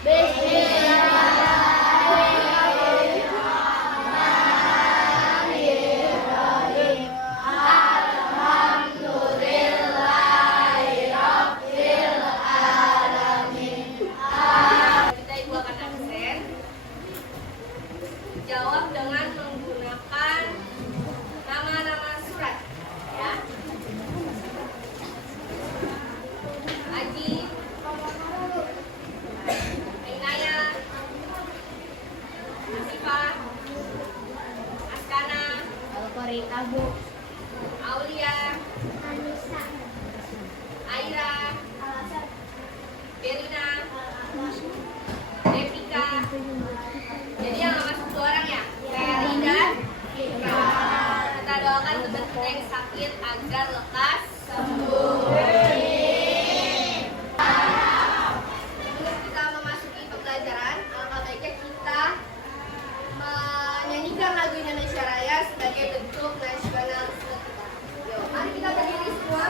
Kita ibu akan absen. Jawab dengan menggunakan nama-nama surat, ya. Aji, Ainaya, Asifah, Askana, Bu. Aulia, Aira, Berina, Devika. Jadi yang nggak masuk 2 orang ya, Ferry dan Fika. Kita doakan teman kita yang sakit agar lekas sembuh. Sebelum kita memasuki pembelajaran, alangkah baiknya kita menyanyikan lagu Indonesia Raya sebagai bentuk nasionalisme kita. Yuk, mari kita berdiri semua.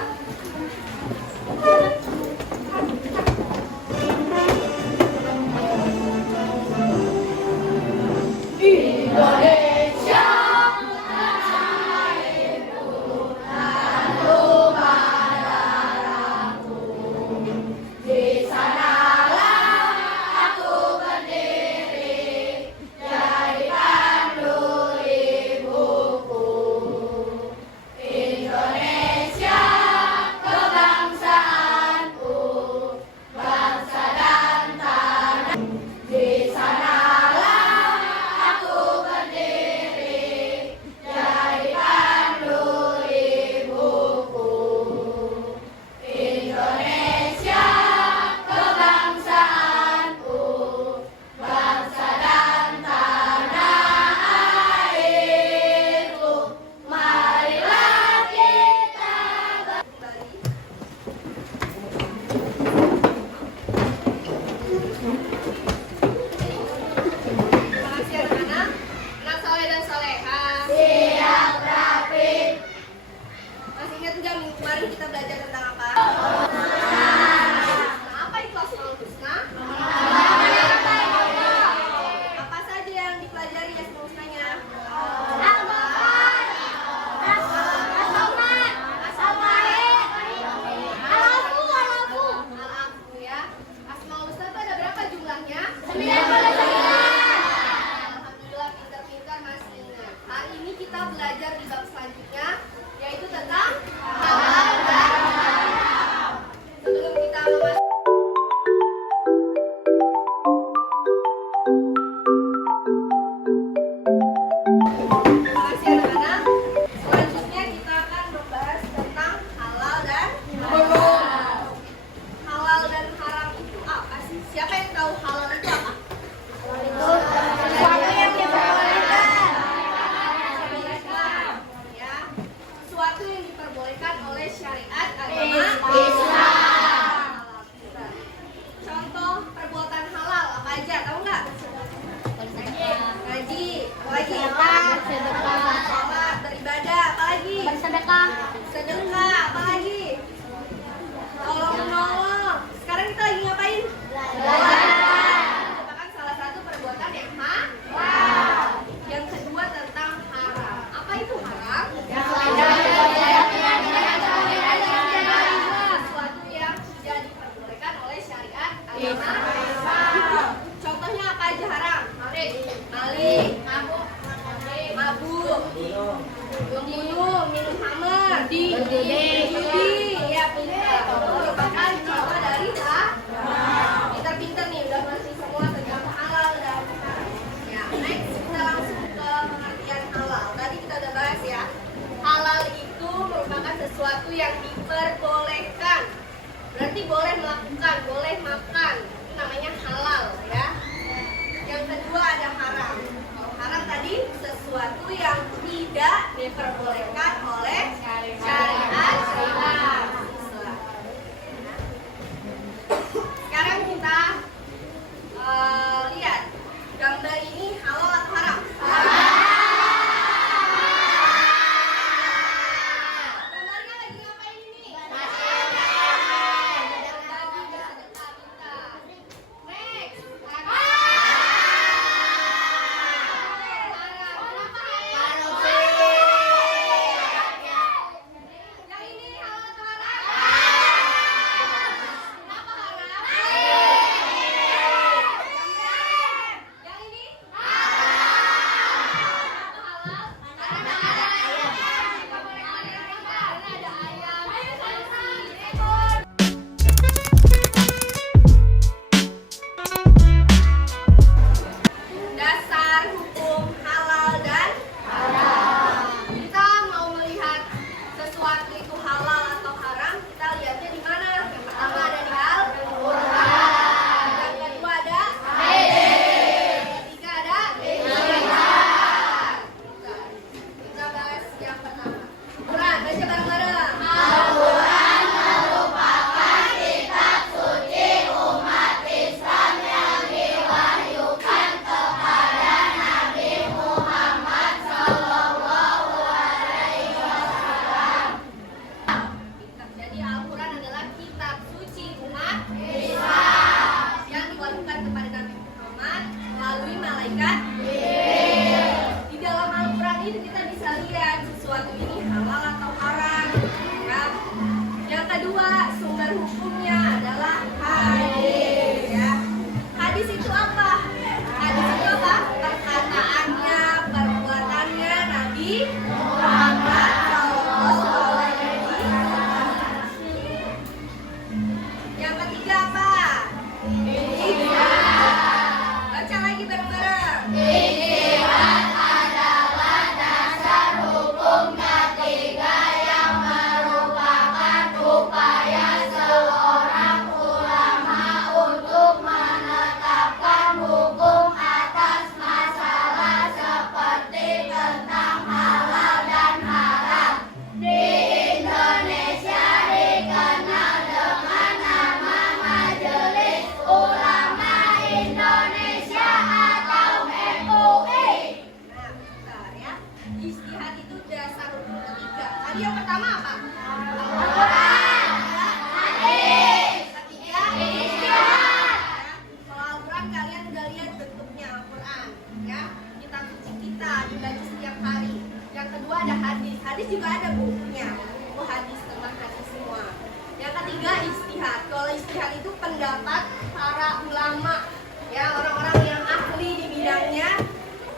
juga ada bukunya, buku hadis tentang hadis semua. Yang ketiga ijtihad. Kalau ijtihad itu pendapat para ulama, ya orang-orang yang ahli di bidangnya,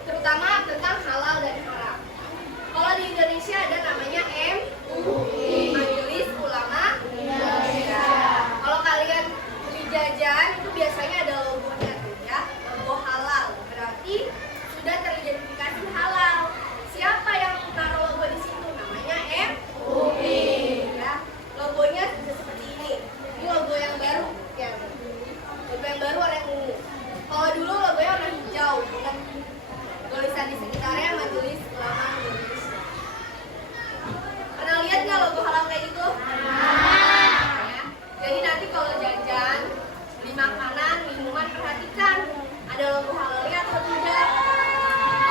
terutama tentang halal dan haram. Kalau di Indonesia ada namanya MUI, Majelis Ulama Indonesia. Kalau kalian beli jajan itu biasanya ada logonya tuh ya, logo halal. Berarti sudah teridentifikasi halal. Siapa yang taruh logo di situ? Namanya MUI. Ya, logonya sudah seperti ini. Ini logo yang baru, ya. Logo yang baru warna ungu. Kalau dulu logonya warna hijau dengan tulisan di sekitarnya Majelis Ulama Indonesia. Pernah lihat nggak logo halal kayak gitu? Ya. Jadi nanti kalau jajan, beli makanan, minuman, perhatikan ada logo halalnya atau tidak.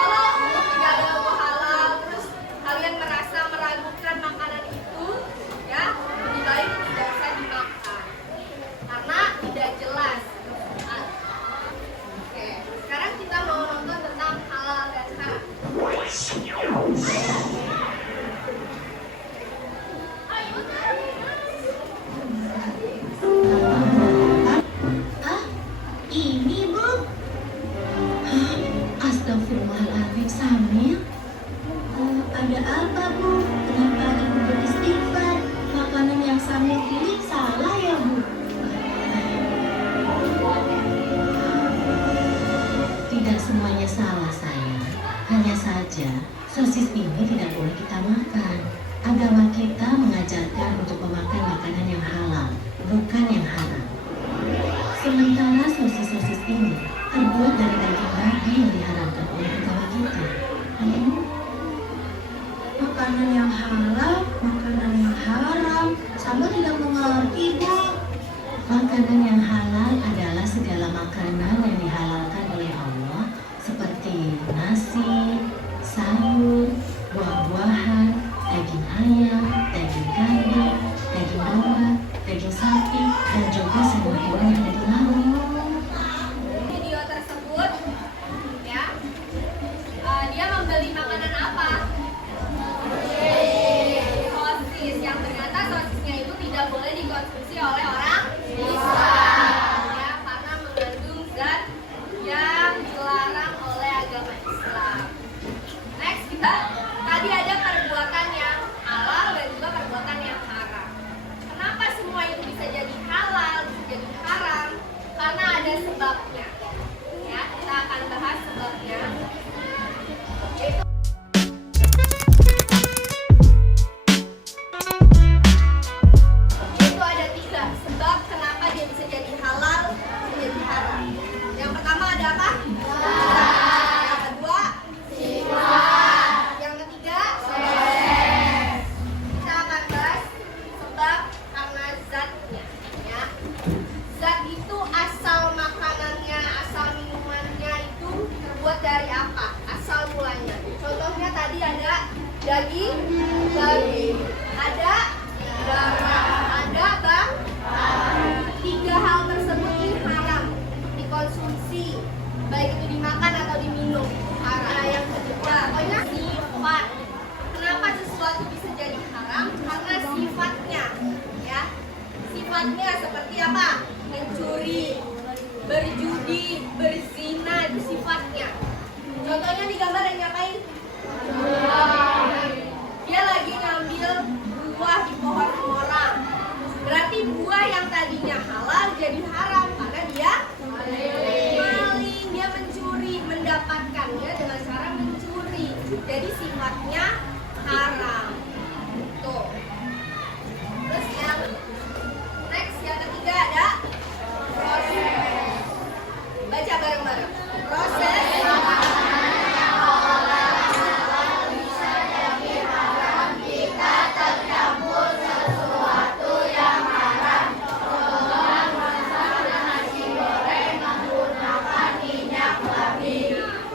Kalau tidak ada logo halal, terus kalian merasa meragukan makanan itu, ya lebih baik tidak usah dimakan karena tidak jelas. Nah, oke, sekarang kita mau nonton tentang halal dan haram. Ini Bu. Astagfirullahaladzim, Samir. Ada apa Bu? Kenapa Ibu beristighfar? Makanan yang Samir pilih salah ya Bu? Tidak semuanya salah sayang. Hanya saja sosis ini tidak boleh kita makan. Agama kita mengajarkan untuk memakan makanan yang halal, bukan yang haram. Sementara sosis-sosis ini terbuat dari daging babi yang diharamkan oleh agama kita. Makanan yang halal, makanan yang haram, sama tidak mengerti Bu. Makanan yang halal adalah segala makanan yang dihalalkan oleh Allah, seperti nasi, sayur, buah-buahan, daging ayam, daging kambing, daging domba, daging sapi, dan juga semua hewan yang ada di laut. Video tersebut, ya, dia membeli makanan apa? Sosis, yang ternyata sosisnya itu tidak boleh dikonsumsi oleh orang Islam, ya, karena mengandung zat yang dilarang oleh agama Islam. Next, kita tadi ada perbuatan yang halal dan juga perbuatan yang haram. Kenapa semua itu bisa jadi halal, bisa jadi haram? Karena ada sebabnya. Ya, kita akan bahas sebabnya. Yaitu ada 3 sebab kenapa dia bisa jadi halal, bisa jadi haram. Yang pertama ada apa? Yang kedua, yang ketiga, kita akan bahas sebab karena zatnya, ya. Zat itu asal makanannya, asal minumannya itu terbuat dari apa? Asal mulanya. Contohnya tadi ada daging babi, ada garam, ada bang. 3 hal tersebut ini haram dikonsumsi, baik itu dimakan atau diminum. Haram. Yang kedua, pokoknya sifat. Kenapa sesuatu bisa jadi haram? Karena sifatnya, ya. Sifatnya seperti apa? Mencuri, berjudi, berzina, itu sifatnya. Contohnya di gambar yang ngapain? Dia lagi ngambil buah di pohon orang. Berarti buah yang tadinya halal jadi haram karena dia maling, dia mencuri, mendapatkannya dengan cara mencuri. Jadi sifatnya haram. Tuh. Terus yang next, yang ketiga ada proses. Baca bareng-bareng. Proses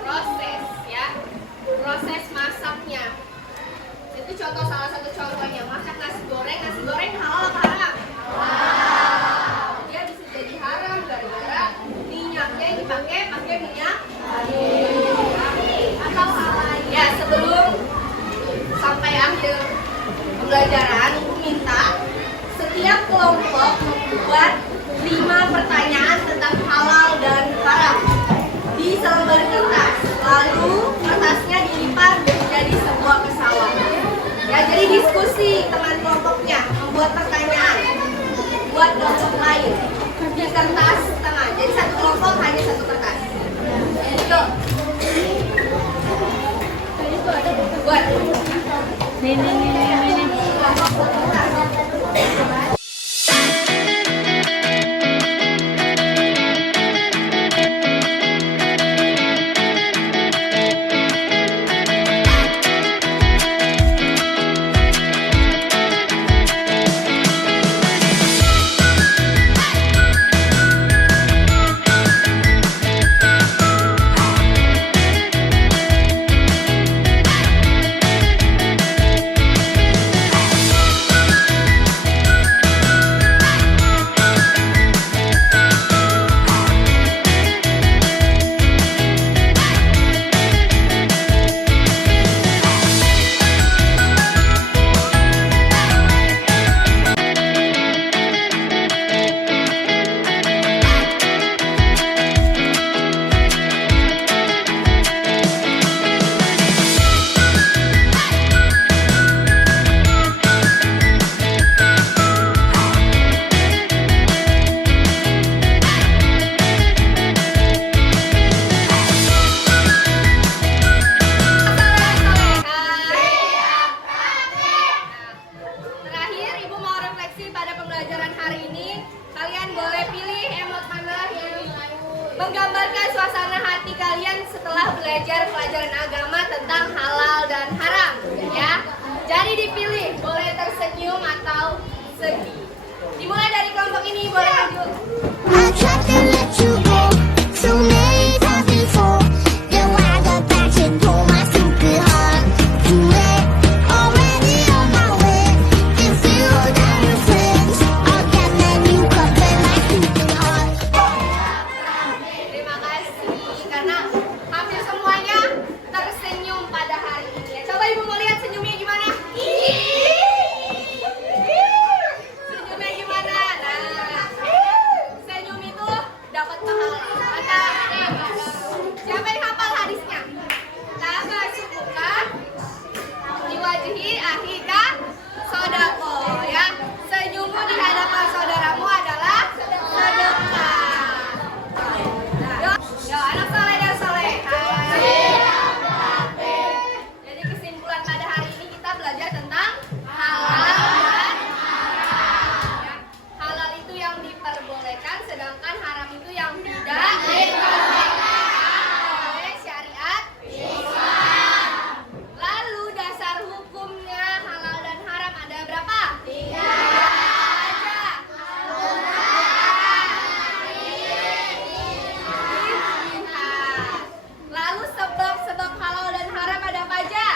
proses, ya. Proses masaknya. Itu contoh, salah satu contohnya masak nasi goreng. Nasi goreng halal apa haram? Dia bisa jadi haram gara-gara minyaknya yang pakai minyak atau hal lain. Ya, sebelum sampai akhir kelompok membuat 5 pertanyaan tentang halal dan haram di selembar kertas. Lalu kertasnya dilipat menjadi sebuah pesawat. Ya, jadi diskusi teman kelompoknya membuat pertanyaan buat kelompok lain di kertas tengah. Jadi satu kelompok hanya satu kertas. Yuk. Buat. Ini. Kelompok kertas. Menggambarkan suasana hati kalian setelah belajar pelajaran agama tentang halal dan haram, ya. Jadi dipilih, boleh tersenyum atau sedih. Dimulai dari kelompok ini, boleh maju. Sedangkan haram itu yang tidak diperbolehkan oleh syariat Islam. Lalu dasar hukumnya halal dan haram ada berapa? 3 aja. Lalu sebab-sebab halal dan haram ada apa aja?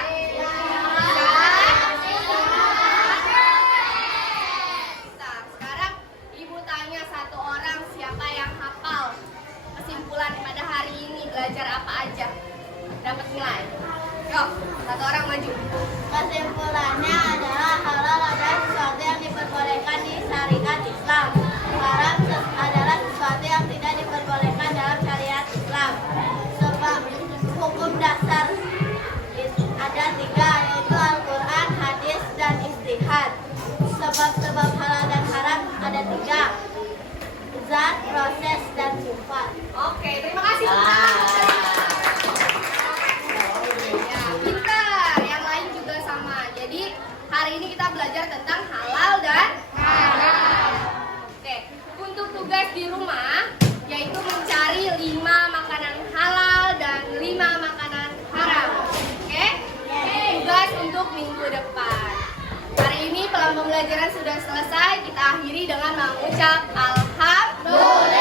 Pada hari ini belajar apa aja dapat nilai. Yuk, satu orang maju. Kesimpulannya adalah halal adalah sesuatu yang diperbolehkan di syariat Islam. Haram adalah sesuatu yang tidak diperbolehkan dalam syariat Islam. Sebab hukum dasar ada 3, yaitu Al-Quran, hadis, dan ijtihad. Sebab-sebab halal dan haram ada 3. Zat, proses, dan sifat. Oke, terima kasih. Ya, pintar. Yang lain juga sama. Jadi hari ini kita belajar tentang halal dan haram. Oke, untuk tugas di rumah yaitu mencari 5 makanan halal dan 5 makanan haram. Oke? Tugas untuk minggu depan. Hari ini pembelajaran sudah selesai. Kita akhiri dengan mengucap alhamdulillah.